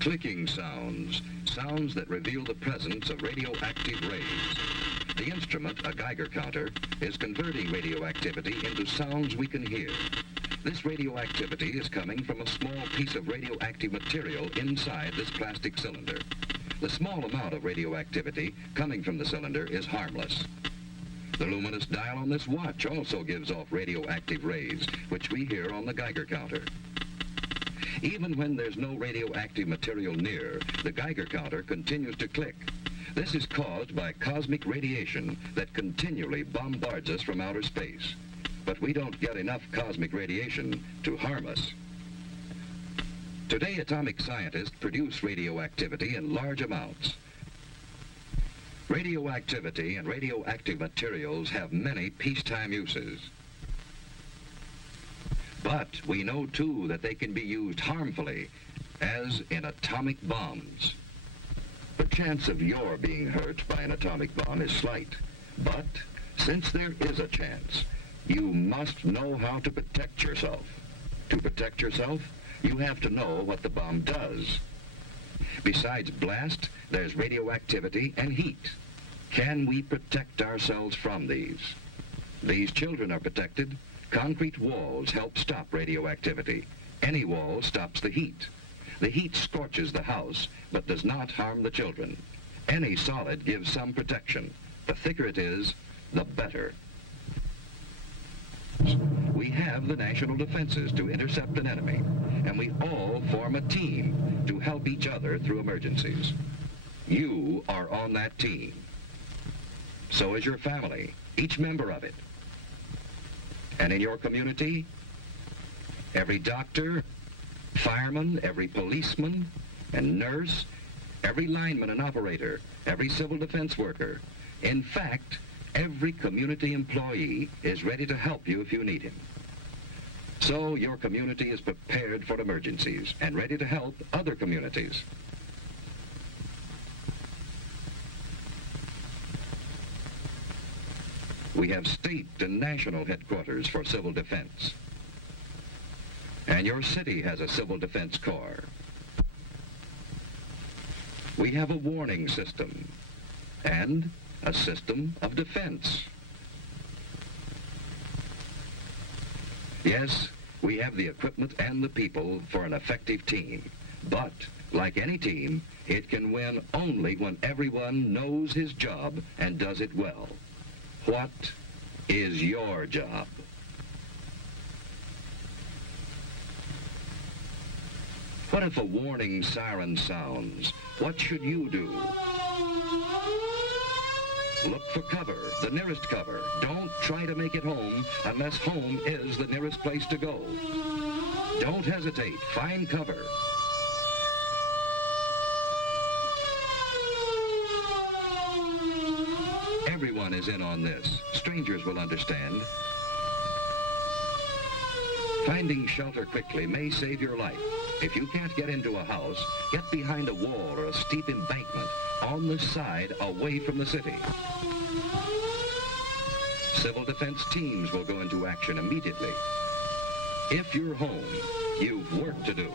Clicking sounds, sounds that reveal the presence of radioactive rays. The instrument, a Geiger counter, is converting radioactivity into sounds we can hear. This radioactivity is coming from a small piece of radioactive material inside this plastic cylinder. The small amount of radioactivity coming from the cylinder is harmless. The luminous dial on this watch also gives off radioactive rays, which we hear on the Geiger counter. Even when there's no radioactive material near, the Geiger counter continues to click. This is caused by cosmic radiation that continually bombards us from outer space. But we don't get enough cosmic radiation to harm us. Today, atomic scientists produce radioactivity in large amounts. Radioactivity and radioactive materials have many peacetime uses. But we know, too, that they can be used harmfully, as in atomic bombs. The chance of your being hurt by an atomic bomb is slight. But since there is a chance, you must know how to protect yourself. To protect yourself, you have to know what the bomb does. Besides blast, there's radioactivity and heat. Can we protect ourselves from these? These children are protected. Concrete walls help stop radioactivity. Any wall stops the heat. The heat scorches the house, but does not harm the children. Any solid gives some protection. The thicker it is, the better. We have the national defenses to intercept an enemy, and we all form a team to help each other through emergencies. You are on that team. So is your family, each member of it. And in your community, every doctor, fireman, every policeman and nurse, every lineman and operator, every civil defense worker, in fact, every community employee is ready to help you if you need him. So your community is prepared for emergencies and ready to help other communities. We have state and national headquarters for civil defense. And your city has a civil defense corps. We have a warning system and a system of defense. Yes, we have the equipment and the people for an effective team. But, like any team, it can win only when everyone knows his job and does it well. What is your job? What if a warning siren sounds? What should you do? Look for cover, the nearest cover. Don't try to make it home unless home is the nearest place to go. Don't hesitate. Find cover. Everyone is in on this. Strangers will understand. Finding shelter quickly may save your life. If you can't get into a house, get behind a wall or a steep embankment on the side away from the city. Civil defense teams will go into action immediately. If you're home, you've work to do.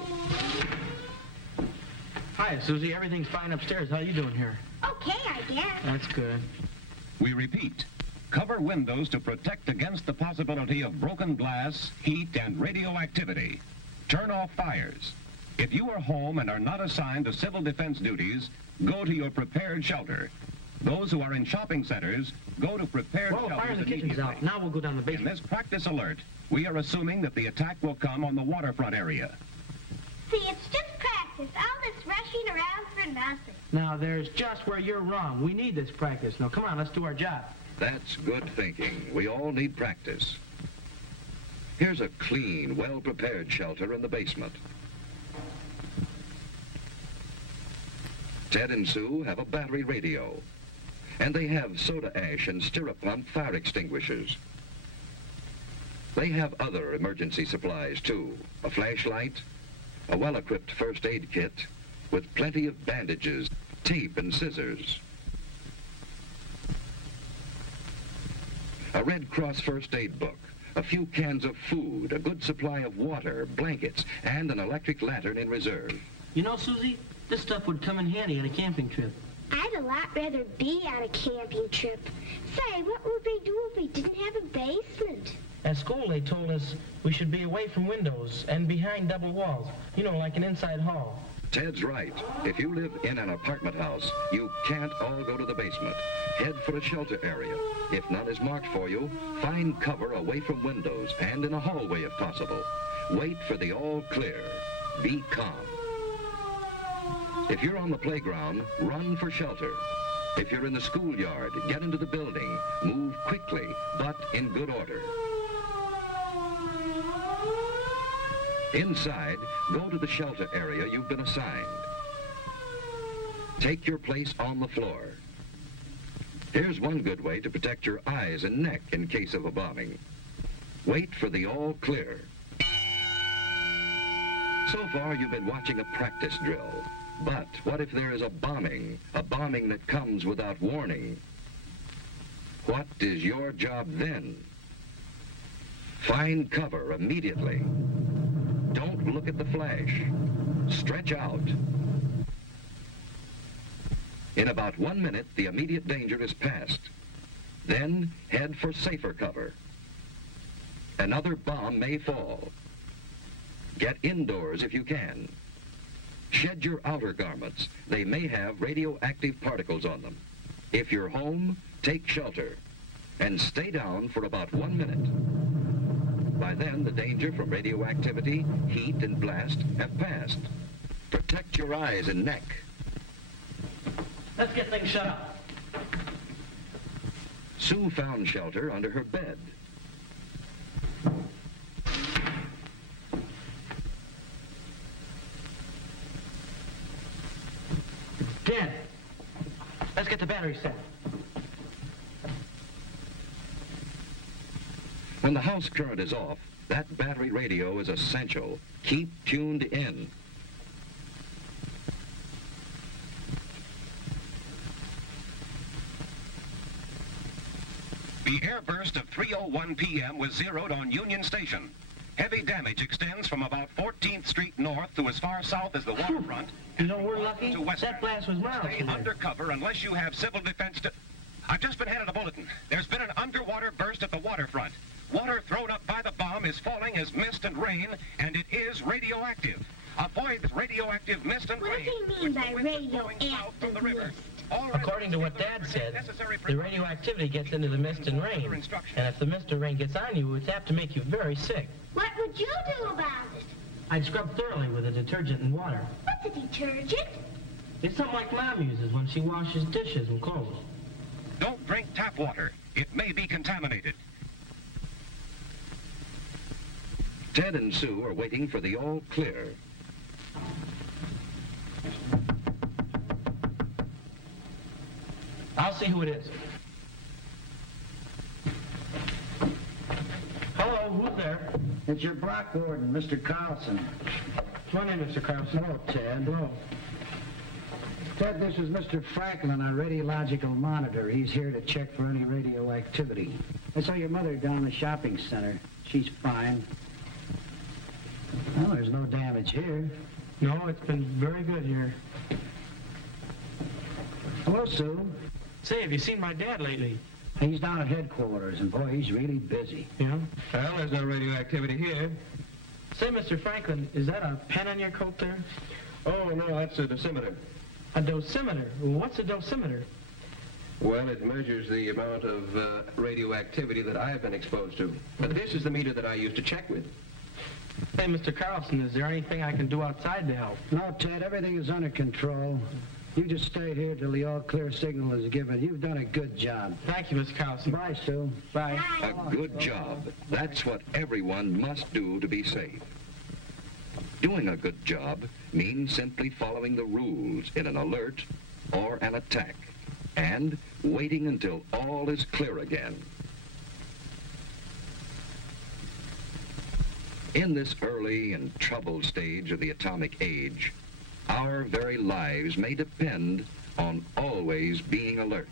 Hi, Susie. Everything's fine upstairs. How you doing here? Okay, I guess. That's good. We repeat, cover windows to protect against the possibility of broken glass, heat, and radioactivity. Turn off fires. If you are home and are not assigned to civil defense duties, go to your prepared shelter. Those who are in shopping centers, go to prepared Well, shelters fire in the kitchen's immediately. out. Now we'll go down the In basement. this practice alert, we are assuming that the attack will come on the waterfront area. See, it's just practice. All this rushing around for nothing. Now, there's just where you're wrong. We need this practice. Now, come on, let's do our job. That's good thinking. We all need practice. Here's a clean, well-prepared shelter in the basement. Ted and Sue have a battery radio, and they have soda ash and stirrup pump fire extinguishers. They have other emergency supplies, too. A flashlight, a well-equipped first aid kit with plenty of bandages, tape, and scissors. A Red Cross first aid book, a few cans of food, a good supply of water, blankets, and an electric lantern in reserve. You know, Susie, this stuff would come in handy on a camping trip. I'd a lot rather be on a camping trip. Say, what would we do if we didn't have a basement? At school, they told us we should be away from windows and behind double walls. You know, like an inside hall. Ted's right. If you live in an apartment house, you can't all go to the basement. Head for a shelter area. If none is marked for you, find cover away from windows and in a hallway if possible. Wait for the all clear. Be calm. If you're on the playground, run for shelter. If you're in the schoolyard, get into the building. Move quickly, but in good order. Inside, go to the shelter area you've been assigned. Take your place on the floor. Here's one good way to protect your eyes and neck in case of a bombing. Wait for the all clear. So far, you've been watching a practice drill. But what if there is a bombing that comes without warning? What is your job then? Find cover immediately. Don't look at the flash. Stretch out. In about 1 minute, the immediate danger is past. Then head for safer cover. Another bomb may fall. Get indoors if you can. Shed your outer garments. They may have radioactive particles on them. If you're home, take shelter and stay down for about 1 minute. By then, the danger from radioactivity, heat, and blast have passed. Protect your eyes and neck. Let's get things shut up. Sue found shelter under her bed. Dad, let's get the battery set. When the house current is off, that battery radio is essential. Keep tuned in. The airburst of 3:01 p.m. was zeroed on Union Station. Heavy damage extends from about 14th Street north to as far south as the waterfront. You know, we're lucky. To western. That blast was miles Stay from there. under cover unless you have civil defense to... I've just been handed a bulletin. There's been an underwater burst at the waterfront. Water thrown up by the bomb is falling as mist and rain, and it is radioactive. Avoid radioactive mist and What rain. does he mean by which the wind is blowing south from the radioactive river. mist? All According to what residents Dad give said, necessary the precautions. radioactivity gets into the mist and rain. And if the mist or rain gets on you, it's apt to make you very sick. What would you do about it? I'd scrub thoroughly with a detergent and water. What's a detergent? It's something like Mom uses when she washes dishes and clothes. Don't drink tap water. It may be contaminated. Ted and Sue are waiting for the all clear. I'll see who it is. Hello, who's there? It's your block warden, Mr. Carlson. Come on in, Mr. Carlson. Hello, Ted. Hello. Ted, this is Mr. Franklin, our radiological monitor. He's here to check for any radioactivity. I saw your mother down in the shopping center. She's fine. Well, there's no damage here. No, it's been very good here. Hello, Sue. Say, have you seen my dad lately? He's down at headquarters, and boy, he's really busy. Yeah? Well, there's no radioactivity here. Say, Mr. Franklin, is that a pen on your coat there? Oh, no, that's a dosimeter. A dosimeter? What's a dosimeter? Well, it measures the amount of radioactivity that I've been exposed to. But this is the meter that I use to check with. Hey, Mr. Carlson, is there anything I can do outside to help? No, Ted, everything is under control. You just stay here till the all-clear signal is given. You've done a good job. Thank you, Mr. Carlson. Bye, Sue. Bye. A good job. That's what everyone must do to be safe. Doing a good job means simply following the rules in an alert or an attack and waiting until all is clear again. In this early and troubled stage of the atomic age, our very lives may depend on always being alert.